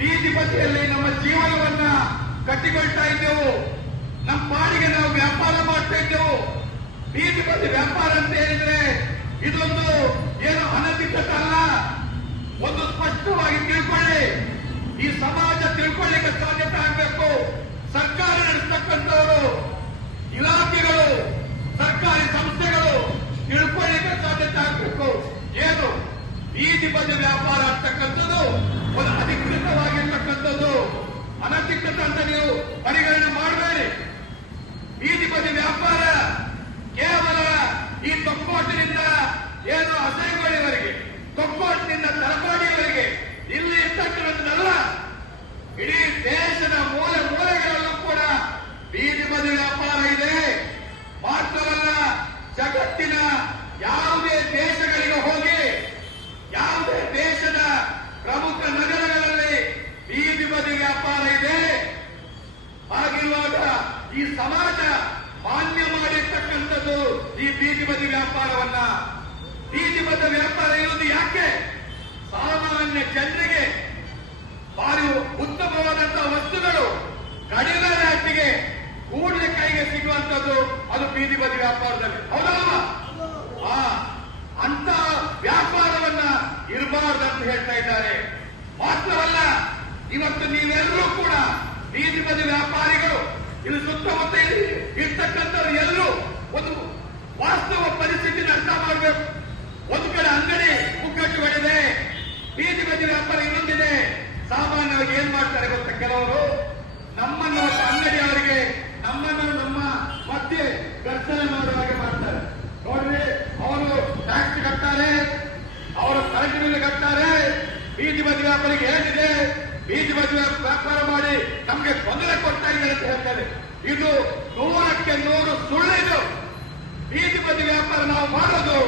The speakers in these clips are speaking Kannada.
ಬೀದಿ ಬದಿಯಲ್ಲಿ ನಮ್ಮ ಜೀವನವನ್ನ ಕಟ್ಟಿಕೊಳ್ತಾ ಇದ್ದೆವು. ನಮ್ಮ ಪಾಡಿಗೆ ನಾವು ವ್ಯಾಪಾರ ಮಾಡ್ತಾ ಇದ್ದೆವು. ಬೀದಿ ಬದಿ ವ್ಯಾಪಾರ ಅಂತ ಹೇಳಿದ್ರೆ ಇದೊಂದು ಏನು ಅನಧಿಕೃತ ಅಲ್ಲ. ಒಂದು ಸ್ಪಷ್ಟವಾಗಿ ತಿಳ್ಕೊಳ್ಳಿ. ಈ ಸಮಾಜ ತಿಳ್ಕೊಳ್ಳಿಕ್ಕೆ ಸಾಧ್ಯತೆ ಆಗಬೇಕು. ಸರ್ಕಾರ ನಡೆಸ್ತಕ್ಕಂಥವರು, ಇಲಾಖೆಗಳು, ಸರ್ಕಾರಿ ಸಂಸ್ಥೆಗಳು ತಿಳ್ಕೊಳ್ಳಿಕ್ಕೆ ಸಾಧ್ಯತೆ ಆಗಬೇಕು. ಏನು ಬೀದಿ ಬದಿ ವ್ಯಾಪಾರ ಅಂತಕ್ಕಂಥದ್ದು ಒಂದು ಅಧಿಕೃತವಾಗಿರ್ತಕ್ಕಂಥದ್ದು. ಅನಧಿಕೃತ ಅಂತ ನೀವು ಪರಿಗಣನೆ ಮಾಡಬೇಡಿ. ಬೀದಿ ಬದಿ ವ್ಯಾಪಾರ ಕೇವಲ ಈ ತೊಕ್ಕೋಟಿನಿಂದ ಏನು ಹಸೆಗೋಳಿವರೆಗೆ, ತೊಕ್ಕೋಟಿನಿಂದ ತರಕಾಡಿಯವರೆಗೆ ಇಲ್ಲಿ ಇರ್ತಕ್ಕಂಥದ್ದಲ್ಲ. ಇಡೀ ದೇಶದ ಮೂಲೆ ಮೂಲೆಗಳಲ್ಲೂ ಕೂಡ ಬೀದಿ ಬದಿ ವ್ಯಾಪಾರ ಇದೆ. ಮಾತ್ರವಲ್ಲ, ಜಗತ್ತಿನ ಯಾವುದೇ ದೇಶಗಳಿಗೆ ಹೋಗಿ, ಯಾವುದೇ ದೇಶದ ಪ್ರಮುಖ ನಗರಗಳಲ್ಲಿ ಬೀದಿ ಬದಿ ವ್ಯಾಪಾರ ಇದೆ. ಹಾಗಿರುವಾಗ ಈ ಸಮಾಜ ಮಾನ್ಯ ಮಾಡಿರ್ತಕ್ಕಂಥದ್ದು ಈ ಬೀದಿ ಬದಿ ವ್ಯಾಪಾರವನ್ನ. ಬೀದಿ ಬದಿ ವ್ಯಾಪಾರ ಇರುವುದು ಯಾಕೆ? ಸಾಮಾನ್ಯ ಜನರಿಗೆ ಭಾರಿ ಉತ್ತಮವಾದಂತಹ ವಸ್ತುಗಳು ಕಡಿಮೆ ರೇಟಿಗೆ ಕೂಡಲೇ ಕೈಗೆ ಸಿಗುವಂತದ್ದು ಅದು ಬೀದಿ ಬದಿ ವ್ಯಾಪಾರದಲ್ಲಿ, ಹೌದಲ್ವಾ? ಅಂತ ವ್ಯಾಪಾರವನ್ನ ಇರಬಾರ್ದಂತ ಹೇಳ್ತಾ ಇದ್ದಾರೆ. ಮಾತ್ರವಲ್ಲ, ಇವತ್ತು ನೀವೆಲ್ಲರೂ ಕೂಡ ಬೀದಿ ಬದಿ ವ್ಯಾಪಾರಿಗಳು, ಇಲ್ಲಿ ಸುತ್ತಮುತ್ತ ಇರ್ತಕ್ಕಂಥವ್ರು ಎಲ್ಲರೂ ಒಂದು ವಾಸ್ತವ ಪರಿಸ್ಥಿತಿನ ಅರ್ಥ ಮಾಡಬೇಕು. ಒಂದು ಕಡೆ ಅಂಗಡಿ ಮುಗ್ಗಟ್ಟುಗಳಿದೆ, ಬೀದಿ ಬದಿ ವ್ಯಾಪಾರ ಇನ್ನೊಂದಿದೆ. ಸಾಮಾನ್ಯವಾಗಿ ಏನ್ ಮಾಡ್ತಾರೆ ಗೊತ್ತಾ, ಕೆಲವರು ನಮ್ಮನ್ನು ಅಂಗಡಿಯವರಿಗೆ ನಮ್ಮನ್ನು ನಮ್ಮ ಮಧ್ಯೆ ಘರ್ಷಣೆ ಮಾಡುವ ಹಾಗೆ ಮಾಡ್ತಾರೆ. ನೋಡ್ರಿ, ಅವರು ಟ್ಯಾಕ್ಸ್ ಕಟ್ತಾರೆ, ಅವರು ಕರೆಂಟ್ ಬಿಲ್ ಕಟ್ತಾರೆ. ಬೀದಿ ಬದಿ ವ್ಯಾಪಾರಿಗೆ ಏನಿದೆ, ಬೀದಿ ಬದಿ ವ್ಯಾಪಾರ ಮಾಡಿ ನಮಗೆ ತೊಂದರೆ ಕೊಡ್ತಾ ಇದ್ದಾರೆ ಅಂತ ಹೇಳ್ತಾರೆ. ಇದು 100ಕ್ಕೆ 100 ಸುಳ್ಳಿದು. ಬೀದಿ ಬದಿ ವ್ಯಾಪಾರ ನಾವು ಮಾಡೋದು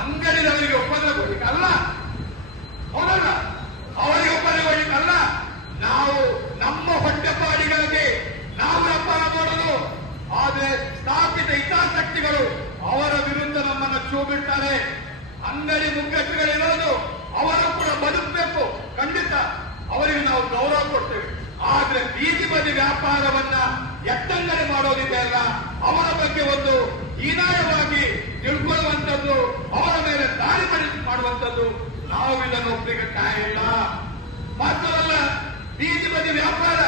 ಅಂಗಡಿಯವರಿಗೆ ಒಪ್ಪಂದ ಕೊಡ್ಲಿಕ್ಕಲ್ಲ, ಹೌದಲ್ಲ? ಅವರಿಗೆ ಒಪ್ಪಂದ ಕೊಡ್ಲಿಕ್ಕಲ್ಲ. ನಾವು ನಮ್ಮ ಹೊಟ್ಟೆಪಾಡಿಗಳಿಗೆ ನಾವು ವ್ಯಾಪಾರ ಮಾಡೋದು. ಆದರೆ ಸ್ಥಾಪಿತ ಹಿತಾಸಕ್ತಿಗಳು ಅವರ ವಿರುದ್ಧ ನಮ್ಮನ್ನು ಚೂ ಬಿಡ್ತಾರೆ. ಅಂಗಡಿ ಮುಗ್ಗಟ್ಟುಗಳಿರೋದು ಅವರು ಕೂಡ ಬದುಕಬೇಕು, ಖಂಡಿತ ಅವರಿಗೆ ನಾವು ಗೌರವ ಕೊಡ್ತೇವೆ. ಆದ್ರೆ ಬೀದಿ ಬದಿ ವ್ಯಾಪಾರವನ್ನ ಎತ್ತಂಗಡಿ ಮಾಡೋದಿದೆ ಅಲ್ಲ, ಅವರ ಬಗ್ಗೆ ಒಂದು ಹೀನಾಯವಾಗಿ ತಿಳ್ಕೊಳ್ಳುವಂಥದ್ದು, ಅವರ ಮೇಲೆ ದಾಳಿ ಮಾಡುವಂಥದ್ದು ನಾವು ಇದನ್ನು ಒಪ್ಪಲಿಕ್ಕೆ ಇಲ್ಲ. ಮಾತ್ರವಲ್ಲ, ಬೀದಿ ಬದಿ ವ್ಯಾಪಾರ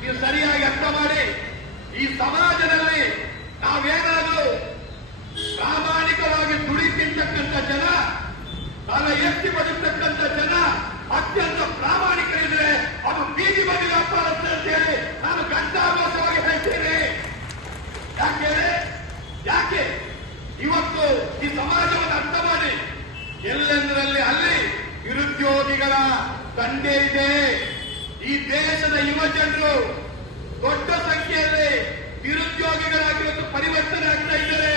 ನೀವು ಸರಿಯಾಗಿ ಅರ್ಥ ಮಾಡಿ. ಈ ಸಮಾಜದಲ್ಲಿ ನಾವೇನಾದರೂ ಪ್ರಾಮಾಣಿಕವಾಗಿ ದುಡಿತಿರ್ತಕ್ಕಂಥ ಜನ, ತಲೆ ಎತ್ತಿ ಬದುಕ್ತಕ್ಕಂಥ ಜನ ಅತ್ಯಂತ ಪ್ರಾಮಾಣಿಕರಿದ್ರೆ ಅದು ಬೀದಿ ಬದಿ ವ್ಯಾಪಾರ ಅಂತ ಹೇಳಿ ನಾನು ಘಂಟಾಘೋಷವಾಗಿ ಹೇಳ್ತೇನೆ. ಯಾಕೆ ಇವತ್ತು ಈ ಸಮಾಜವನ್ನು ಅರ್ಥ ಮಾಡಿ. ಎಲ್ಲೆಂದರಲ್ಲಿ ಅಲ್ಲಿ ನಿರುದ್ಯೋಗಿಗಳ ದಂಡೆ ಇದೆ. ಈ ದೇಶದ ಯುವ ಜನರು ದೊಡ್ಡ ಸಂಖ್ಯೆಯಲ್ಲಿ ನಿರುದ್ಯೋಗಿಗಳಾಗಿ ಇವತ್ತು ಪರಿವರ್ತನೆ ಆಗ್ತಾ ಇದ್ದಾರೆ.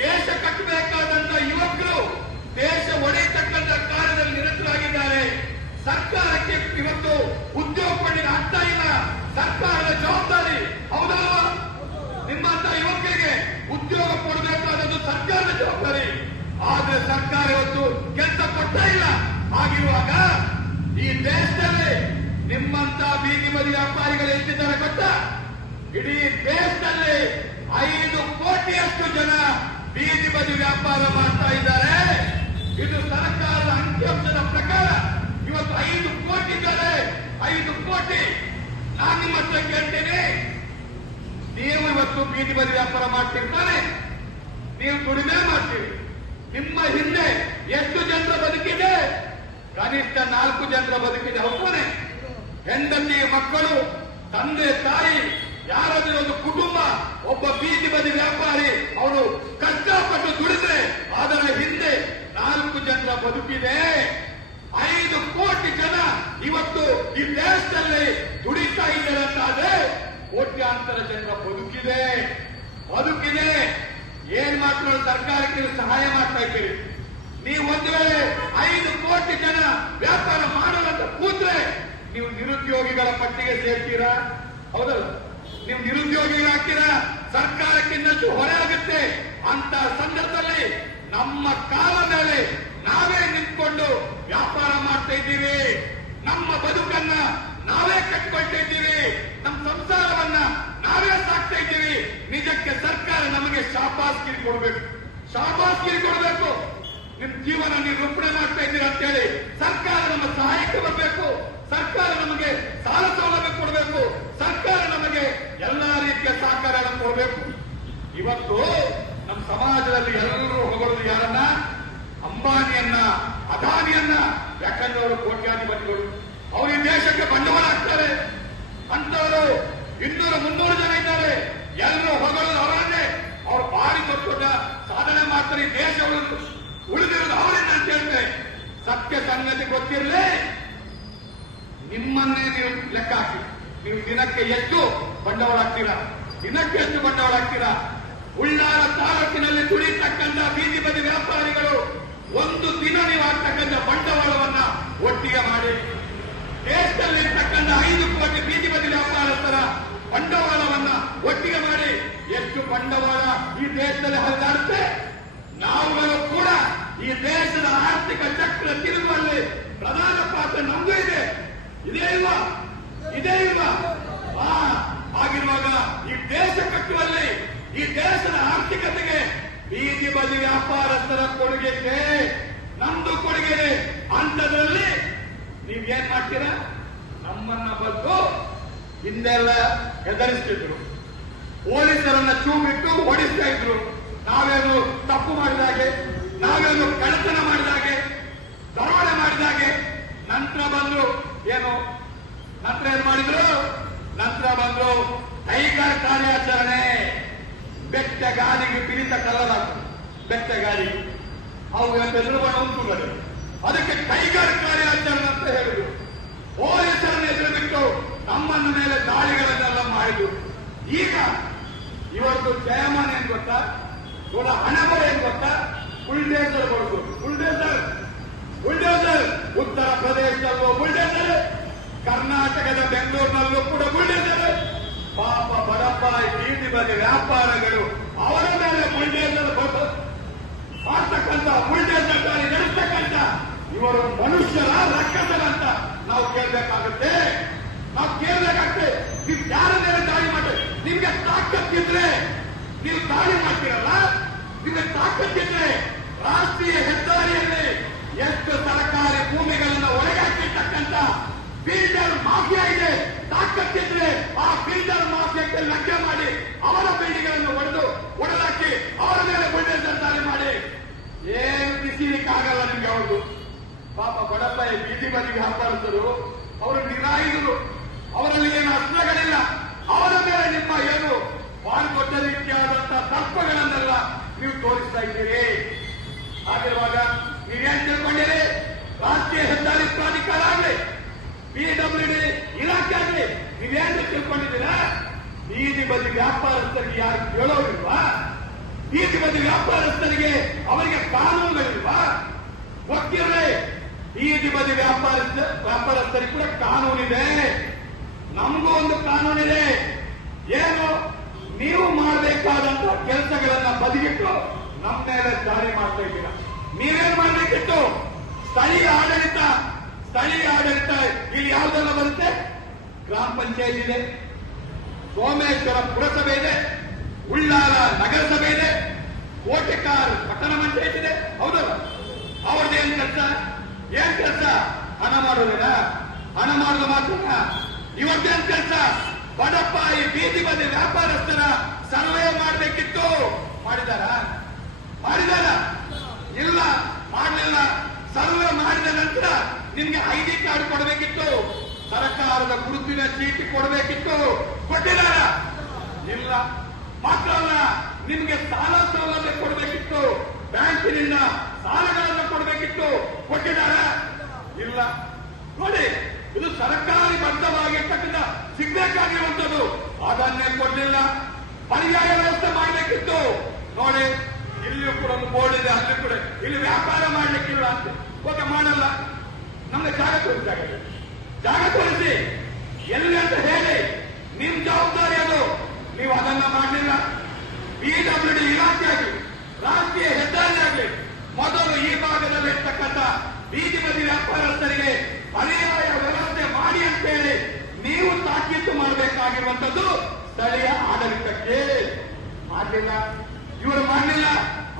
ದೇಶ ಕಟ್ಟಬೇಕಾದಂತಹ ಯುವಕರು ದೇಶ ಒಡೆಯತಕ್ಕಂಥ ಕಾರ್ಯದಲ್ಲಿ ನಿರತರಾಗಿದ್ದಾರೆ. ಸರ್ಕಾರಕ್ಕೆ ಇವತ್ತು ಉದ್ಯೋಗ ಕೊಡಲಿಕ್ಕೆ ಆಗ್ತಾ ಇಲ್ಲ. ಸರ್ಕಾರದ ಜವಾಬ್ದಾರಿ, ಹೌದಲ್ವಾ? ನಿಮ್ಮಂತ ಯುವಕರಿಗೆ ಉದ್ಯೋಗ ಕೊಡಬೇಕಾದದ್ದು ಸರ್ಕಾರದ ಜವಾಬ್ದಾರಿ. ಆದ್ರೆ ಸರ್ಕಾರ ಇವತ್ತು ಕೆಲಸ ಕೊಡ್ತಾ ಇಲ್ಲ. ಹಾಗಿರುವಾಗ ಈ ದೇಶದಲ್ಲಿ ನಿಮ್ಮಂತ ಬೀದಿ ಬದಿ ವ್ಯಾಪಾರಿಗಳು ಎಷ್ಟಿದ್ದಾರೆ ಗೊತ್ತಾ? ಇಡೀ ದೇಶದಲ್ಲಿ 5 ಕೋಟಿಯಷ್ಟು ಜನ ಬೀದಿ ಬದಿ ವ್ಯಾಪಾರ ಮಾಡ್ತಾ ಇದ್ದಾರೆ. ಇದು ಸರ್ಕಾರದ ಅಂಕಿಅಂಶದ ಪ್ರಕಾರ ಇವತ್ತು 5 ಕೋಟಿ ಇದ್ದಾರೆ. 5 ಕೋಟಿ. ನಾನು ನಿಮ್ಮ ಹತ್ರ ಕೇಳ್ತೇನೆ, ನೀವು ಇವತ್ತು ಬೀದಿ ಬದಿ ವ್ಯಾಪಾರ ಮಾಡ್ತಿರ್ತಾರೆ, ನೀವು ದುಡಿಮೆ ಮಾಡ್ತೀರಿ. ನಿಮ್ಮ ಹಿಂದೆ ಎಷ್ಟು ಜನರ ಬದುಕಿದೆ? ಕನಿಷ್ಠ 4 ಜನರ ಬದುಕಿದೆ, ಹೌದಾನೆ? ಹೆಂಡತಿ, ಮಕ್ಕಳು, ತಂದೆ, ತಾಯಿ, ಯಾರಾದ್ರೂ ಒಂದು ಕುಟುಂಬ, ಒಬ್ಬ ಬೀದಿ ಬದಿ ವ್ಯಾಪಾರಿ ಅವರು ಕಷ್ಟಪಟ್ಟು ದುಡಿದ್ರೆ ಅದರ ಹಿಂದೆ 4 ಜನರ ಬದುಕಿದೆ. 5 ಕೋಟಿ ಜನ ಇವತ್ತು ಈ ದೇಶದಲ್ಲಿ ದುಡಿತಾ ಇದ್ದಾರೆ ಅಂತಾದ್ರೆ ಕೋಟ್ಯಾಂತರ ಜನರ ಬದುಕಿದೆ. ಏನ್ ಮಾತ್ರ ಸರ್ಕಾರಕ್ಕೆ ಸಹಾಯ ಮಾಡ್ತಾ ಇದ್ದೀರಿ. ನೀವು ಒಂದು ವೇಳೆ 5 ಕೋಟಿ ಜನ ವ್ಯಾಪಾರ ಮಾಡೋದಂತ ಕೂತ್ರೆ ನೀವು ನಿರುದ್ಯೋಗಿಗಳ ಪಟ್ಟಿಗೆ ಸೇರ್ತೀರಾ? ಹೌದಲ್ಲ? ನೀವು ನಿರುದ್ಯೋಗಿಗಳಾಗ್ತೀರಾ? ಸರ್ಕಾರಕ್ಕೆ ಇನ್ನಷ್ಟು ಹೊರೆ ಆಗುತ್ತೆ. ಅಂತ ಸಂದರ್ಭದಲ್ಲಿ ನಮ್ಮ ಕಾಲ ಮೇಲೆ ನಾವೇ ನಿಂತ್ಕೊಂಡು ವ್ಯಾಪಾರ ಮಾಡ್ತಾ ಇದ್ದೀವಿ. ನಮ್ಮ ಬದುಕನ್ನ ಕೊಡಬೇಕು, ಶಾಬಾಸ್ಗಿರಿ ಕೊಡಬೇಕು. ನಿಮ್ ಜೀವನ ನೀವು ರೂಪಣೆ ಮಾಡ್ತಾ ಇದ್ದೀರಾ ಅಂತ ಹೇಳಿ ಸರ್ಕಾರ ನಮ್ಮ ಸಹಾಯಕ್ಕೆ ಬರಬೇಕು, ಸರ್ಕಾರ ನಮಗೆ ಸಾಲ ಸೌಲಭ್ಯ ಕೊಡಬೇಕು, ಸರ್ಕಾರ ನಮಗೆ ಎಲ್ಲಾ ರೀತಿಯ ಸಹಕಾರ ಕೊಡಬೇಕು. ಇವತ್ತು ನಮ್ಮ ಸಮಾಜದಲ್ಲಿ ಎಲ್ಲರೂ ಹೊಗಳೋದು ಯಾರನ್ನ? ಅಂಬಾನಿಯನ್ನ, ಅದಾನಿಯನ್ನ. ಯಾಕಂದ್ರೆ ಅವರು ಕೋಟ್ಯಾಧಿಪತಿಗಳು, ಅವರು ಈ ದೇಶಕ್ಕೆ ಬಂಡವಾಳ ಹಾಕ್ತಾರೆ. ಅಂತವರು 200-300 ಜನ ಇದ್ದಾರೆ. ಎಲ್ಲರೂ ಹೊಗಳೋದು ಅವರನ್ನೇ. ಅವ್ರು ಭಾರಿ ದೊಡ್ಡ ಸಾಧನೆ ಮಾಡ್ತಾರೆ. ಈ ದೇಶ ಉಳಿದಿರೋದು ಅವರಿಂದ ಅಂತ ಹೇಳ್ತಾರೆ. ಸತ್ಯ ಸಂಗತಿ ಗೊತ್ತಿರಲಿ, ನಿಮ್ಮನ್ನೇ ನೀವು ಲೆಕ್ಕ ಹಾಕಿ. ನೀವು ದಿನಕ್ಕೆ ಎಷ್ಟು ಬಂಡವಾಳ ಹಾಕ್ತೀರಾ? ದಿನಕ್ಕೆ ಎಷ್ಟು ಬಂಡವಾಳ ಹಾಕ್ತೀರಾ? ಉಳ್ಳಾಲ ತಾಲೂಕಿನಲ್ಲಿ ದುಡಿತಕ್ಕಂಥ ಬೀದಿ ಬದಿ ವ್ಯಾಪಾರಿಗಳು ಒಂದು ದಿನ ನೀವು ಹಾಕ್ತಕ್ಕಂಥ ಬಂಡವಾಳವನ್ನ ಒಟ್ಟಿಗೆ ಮಾಡಿ, ದೇಶದಲ್ಲಿರ್ತಕ್ಕಂಥ 5 ಕೋಟಿ ಬೀದಿ ಬದಿ ವ್ಯಾಪಾರಸ್ಥರ ಬಂಡವಾಳವನ್ನ ಒಟ್ಟಿಗೆ ಮಾಡಿ ಎಷ್ಟು ಬಂಡವಾಳ ಈ ದೇಶದಲ್ಲಿ ಹರಿದಾಡುತ್ತೆ. ನಾವುಗಳು ಕೂಡ ಈ ದೇಶದ ಆರ್ಥಿಕ ಚಕ್ರ ತಿರುಗುವಲ್ಲಿ ಪ್ರಧಾನ ಪಾತ್ರ ನಮಗೂ ಇದೆ. ಇದೇ ಇಲ್ವಾ? ಇದೇ ಇಲ್ವಾ? ಆಗಿರುವಾಗ ಈ ದೇಶ ಕಟ್ಟುವಲ್ಲಿ, ಈ ದೇಶದ ಆರ್ಥಿಕತೆಗೆ ಬೀದಿ ಬದಿ ವ್ಯಾಪಾರಸ್ಥರ ಕೊಡುಗೆ ಇದೆ, ನಮ್ದು ಕೊಡುಗೆ ಇದೆ. ಅಂತದ್ರಲ್ಲಿ ನೀವೇನ್ ಮಾಡ್ತೀರಾ? ನಮ್ಮನ್ನ ಬಂದು ಹಿಂದೆಲ್ಲ ಹೆದರಿಸ್ತಿದ್ರು, ಪೊಲೀಸರನ್ನ ಚೂಬಿಟ್ಟು ಓಡಿಸ್ತಾ ಇದ್ರು. ನಾವೇನು ತಪ್ಪು ಮಾಡಿದಾಗೆ, ನಾವೇನು ಕಳ್ಳತನ ಮಾಡಿದಾಗೆ, ದರೋಡೆ ಮಾಡಿದಾಗೆ. ನಂತರ ಬಂದ್ರು ಏನು? ನಂತರ ಏನ್ ಮಾಡಿದ್ರು? ನಂತರ ಬಂದ್ರು ಟೈಗರ್ ಕಾರ್ಯಾಚರಣೆ. ಬೆಟ್ಟಗಾಲಿಗೆ ಪಿಡಿತ ಕಲ್ಲಲಾಗ್ತದೆ, ಬೆಟ್ಟಗಾಲಿಗೆ ಅವು ಎದುರುಗೊಂಡು ಉಂಟುಗಳು. ಅದಕ್ಕೆ ಟೈಗರ್ ಕಾರ್ಯಾಚರಣೆ ಅಂತ ಹೇಳಿದ್ರು. ಪೊಲೀಸರನ್ನು ಎದುರು ಬಿಟ್ಟು ನಮ್ಮನ್ನ ಮೇಲೆ ದಾಳಿಗಳನ್ನೆಲ್ಲ ಮಾಡಿದ್ರು. ಈಗ ಇವತ್ತು ಜಯಮಾನ ಏನ್ ಗೊತ್ತಾ? ಇವರ ಹಣಬಲ ಏನ್ ಗೊತ್ತಾ? ಬುಲ್ಡೇಸರ್ ಕೊಡ್ತು. ಬುಲ್ಡೇಸರ್ ಉತ್ತರ ಪ್ರದೇಶದಲ್ಲೂ ಬುಲ್ಡೇಸರ್, ಕರ್ನಾಟಕದ ಬೆಂಗಳೂರಿನಲ್ಲೂ ಕೂಡ ಬುಲ್ಡೇಸರ್. ಪಾಪ ಬಡಪ್ಪ ಬೀದಿ ಬದಿ ವ್ಯಾಪಾರಗಳು ಅವರ ಮೇಲೆ ಬುಲ್ಡೇಸರ್ ಮಾಡ್ತಕ್ಕಂಥ, ಬುಲ್ಡೇಸರ್ ದಾಳಿ ನಡೆಸ್ತಕ್ಕಂಥ ಇವರು ಮನುಷ್ಯರ ರಕ್ಕಸರಂತ ನಾವು ಕೇಳಬೇಕಾಗುತ್ತೆ. ನಾವು ಕೇಳಬೇಕಾಗುತ್ತೆ. ನೀವು ಯಾರ ಮೇಲೆ ದಾಳಿ ಮಾಡಿ? ನಿಮ್ಗೆ ತಾಕತ್ತಿದ್ರೆ ನೀವು ದಾಳಿ ಮಾಡ್ತೀರಲ್ಲ, ನಿಮಗೆ ತಾಕತ್ತಿದ್ರೆ ರಾಷ್ಟ್ರೀಯ ಹೆದ್ದಾರಿಯಲ್ಲಿ ಎಷ್ಟು ಸರ್ಕಾರಿ ಭೂಮಿಗಳನ್ನು ಒಳಗಾಕಿರ್ತಕ್ಕಂಥ ಬಿಲ್ಡರ್ ಮಾಫಿಯಾ ಇದೆ. ತಾಕತ್ತಿದ್ರೆ ಆ ಬಿಲ್ಡರ್ ಮಾಫಿಯಾಕ್ಕೆ ಲಗ್ಗೆ ಮಾಡಿ ಅವರ ಬಿಲ್ಡಿಂಗ್ಗಳನ್ನು ಒಡೆದಾಕಿ ಅವರ ಮೇಲೆ ಬುಲ್ಡೇಸರ್ ದಾಳಿ ಮಾಡಿ ಏನು ಬಿಸಿಲಿಕ್ಕಾಗಲ್ಲ ನಿಮ್ಗೆ. ಅವರು ಪಾಪ ಬಡಪ್ಪ ಬೀದಿ ಬದಿ ವ್ಯಾಪಾರಸ್ಥರು, ಅವರು ನಿರಾಯುಧರು, ಅವರಲ್ಲಿ ಏನು ಅಸ್ತ್ರಗಳಿಲ್ಲ. ಅವರ ಮೇಲೆ ನಿಮ್ಮ ಏನು ಭಾಳ ದೊಡ್ಡ ರೀತಿಯಾದಂತಹ ತತ್ವಗಳನ್ನೆಲ್ಲ ನೀವು ತೋರಿಸ್ತಾ ಇದ್ದೀರಿ. ಆಗಿರುವಾಗ ನೀವೇನ್ ತಿಳ್ಕೊಂಡಿರಿ? ರಾಷ್ಟ್ರೀಯ ಹೆದ್ದಾರಿ ಪ್ರಾಧಿಕಾರ ಆಗಲಿ, PWD ಇಲಾಖೆ ಆಗಲಿ, ನೀವೇನ್ ತಿಳ್ಕೊಂಡಿದ್ದೀರಾ? ಬೀದಿ ಬದಿ ವ್ಯಾಪಾರಸ್ಥರಿಗೆ ಯಾರು ಕೇಳೋರಿಲ್ವಾ? ಬೀದಿ ಬದಿ ವ್ಯಾಪಾರಸ್ಥರಿಗೆ ಅವರಿಗೆ ಕಾನೂನುಗಳಿಲ್ವಾ? ಗೊತ್ತಿರಲಿ, ಬೀದಿ ಬದಿ ವ್ಯಾಪಾರಸ್ಥರಿಗೆ ಕೂಡ ಕಾನೂನಿದೆ, ನಮಗೂ ಒಂದು ಕಾನೂನಿದೆ. ಏನು? ನೀವು ಮಾಡಬೇಕಾದಂತಹ ಕೆಲಸಗಳನ್ನ ಬದಿಗಿಟ್ಟು ನಮ್ಮ ಮೇಲೆ ದಾಳಿ ಮಾಡ್ತಾ ಇದ್ದೀರಾ. ನೀವೇನ್ ಮಾಡಬೇಕಿತ್ತು? ಸ್ಥಳೀಯ ಆಡಳಿತ ಇಲ್ಲಿ ಯಾವುದೆಲ್ಲ ಬರುತ್ತೆ? ಗ್ರಾಮ ಪಂಚಾಯತ್ ಇದೆ, ಸೋಮೇಶ್ವರ ಪುರಸಭೆ ಇದೆ, ಉಳ್ಳಾಲ ನಗರಸಭೆ ಇದೆ, ಕೋಟೆಕಾರ್ ಪಟ್ಟಣ ಪಂಚಾಯತ್ ಇದೆ. ಹೌದಲ್ಲ? ಅವ್ರದ್ದೇನ್ ಕೆಲಸ? ಹಣ ಮಾಡೋದೇನ? ಹಣ ಮಾಡೋದು ಮಾತ್ರ ಇವತ್ತೇನ್ ಕೆಲಸ? ಬಡಪ್ಪ ಈ ಬೀದಿ ಬದಿ ವ್ಯಾಪಾರಸ್ಥರ ಸರ್ವೆ ಮಾಡಬೇಕಿತ್ತು. ಮಾಡಿದಾರ? ಇಲ್ಲ, ಮಾಡಲಿಲ್ಲ. ಸರ್ವೆ ಮಾಡಿದ ನಂತರ ನಿಮ್ಗೆ ID ಕಾರ್ಡ್ ಕೊಡಬೇಕಿತ್ತು, ಸರ್ಕಾರದ ಗುರುತಿನ ಚೀಟಿ ಕೊಡಬೇಕಿತ್ತು. ಕೊಟ್ಟಿದಾರ? ಇಲ್ಲ. ಮಾತ್ರ ಅಲ್ಲ, ನಿಮ್ಗೆ ಸಾಲ ಸೌಲಭ್ಯ ಕೊಡಬೇಕಿತ್ತು, ಬ್ಯಾಂಕಿನಿಂದ ಸಾಲಗಳನ್ನು ಕೊಡಬೇಕಿತ್ತು. ಕೊಟ್ಟಿದಾರ? ಇಲ್ಲ. ನೋಡಿ, ಇದು ಸರ್ಕಾರಿ ಬದ್ಧವಾಗಿರ್ತಕ್ಕಂಥ ಸಿಗ್ಬೇಕಾಗಿರುವಂಥದ್ದು, ಅದನ್ನೇ ಕೊಡಲಿಲ್ಲ. ಪರ್ಯಾಯ ವ್ಯವಸ್ಥೆ ಮಾಡಬೇಕಿತ್ತು. ನೋಡಿ, ಇಲ್ಲಿಯೂ ಕೂಡ ಒಂದು ಬೋರ್ಡ್ ಇದೆ, ಅಲ್ಲಿ ಕೂಡ ಇಲ್ಲಿ ವ್ಯಾಪಾರ ಮಾಡ್ಲಿಕ್ಕಿಲ್ಲ ಅಂತ. ಓಕೆ, ಮಾಡಲ್ಲ. ನಮ್ಗೆ ಜಾಗ ತೋರಿಸಿ ಎಲ್ಲಿ ಅಂತ ಹೇಳಿ ನಿಮ್ ಜವಾಬ್ದಾರಿ ಅದು. ನೀವು ಅದನ್ನ ಮಾಡಲಿಲ್ಲ. PWD ಇಲಾಖೆ ಆಗಲಿ, ರಾಷ್ಟ್ರೀಯ ಹೆದ್ದಾರಿ ಆಗಲಿ, ಮೊದಲು ಈ ಭಾಗದಲ್ಲಿ ಇರ್ತಕ್ಕಂಥ ಬೀದಿ ಬದಿ ವ್ಯಾಪಾರಸ್ಥರಿಗೆ ಪರ್ಯಾಯ ವ್ಯವಸ್ಥೆ ಮಾಡಿ ಅಂತೇಳಿ ನೀವು ತಾಕೀತು ಮಾಡಬೇಕಾಗಿರುವಂತದ್ದು ಸ್ಥಳೀಯ ಆಡಳಿತಕ್ಕೆ. ಮಾಡಲಿಲ್ಲ. ಇವರು ಮಾಡಲಿಲ್ಲ,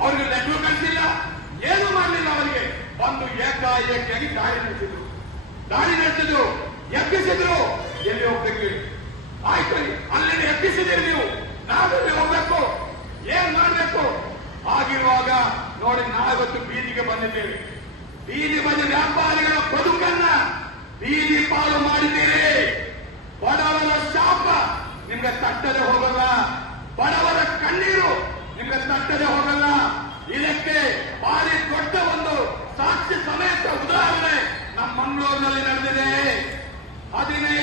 ಅವ್ರಿಗೆ ಲೆಟರ್ ಕಳಿಸಿಲ್ಲ, ಏನು ಮಾಡಲಿಲ್ಲ. ಅವರಿಗೆ ಒಂದು ಏಕಾಏಕಿಯಾಗಿ ದಾಳಿ ನಡೆಸಿದ್ರು, ಎಬ್ಬಿಸಿದ್ರು. ಎಲ್ಲಿ ಹೋಗ್ಬೇಕು? ಆಯ್ತು, ಅಲ್ಲಿ ಎಬ್ಬಿಸಿದ್ದೀರಿ ನೀವು, ನಾವೆಲ್ಲಿ ಹೋಗ್ಬೇಕು? ಏನ್ ಮಾಡಬೇಕು? ಆಗಿರುವಾಗ ನೋಡಿ, ನಾವಿವತ್ತು ಬೀದಿಗೆ ಬಂದಿದ್ದೇವೆ. ಬೀದಿ ಬಂದ ವ್ಯಾಪಾರಿಗಳ ಬದುಕನ್ನ ಬೀದಿ ಪಾಲು ಮಾಡಿದ್ದೀರಿ. ಬಡವರ ಶಾಪ ನಿಮ್ಗೆ ತಟ್ಟದೆ ಹೋಗಲ್ಲ, ಬಡವರ ಕಣ್ಣೀರು ನಿಮ್ಗೆ ತಟ್ಟದೆ ಹೋಗಲ್ಲ. ಇದಕ್ಕೆ ಭಾರಿ ದೊಡ್ಡ ಒಂದು ಸಾಕ್ಷಿ ಸಮೇತ ಉದಾಹರಣೆ ನಮ್ಮ ಮಂಗಳೂರಿನಲ್ಲಿ ನಡೆದಿದೆ. 15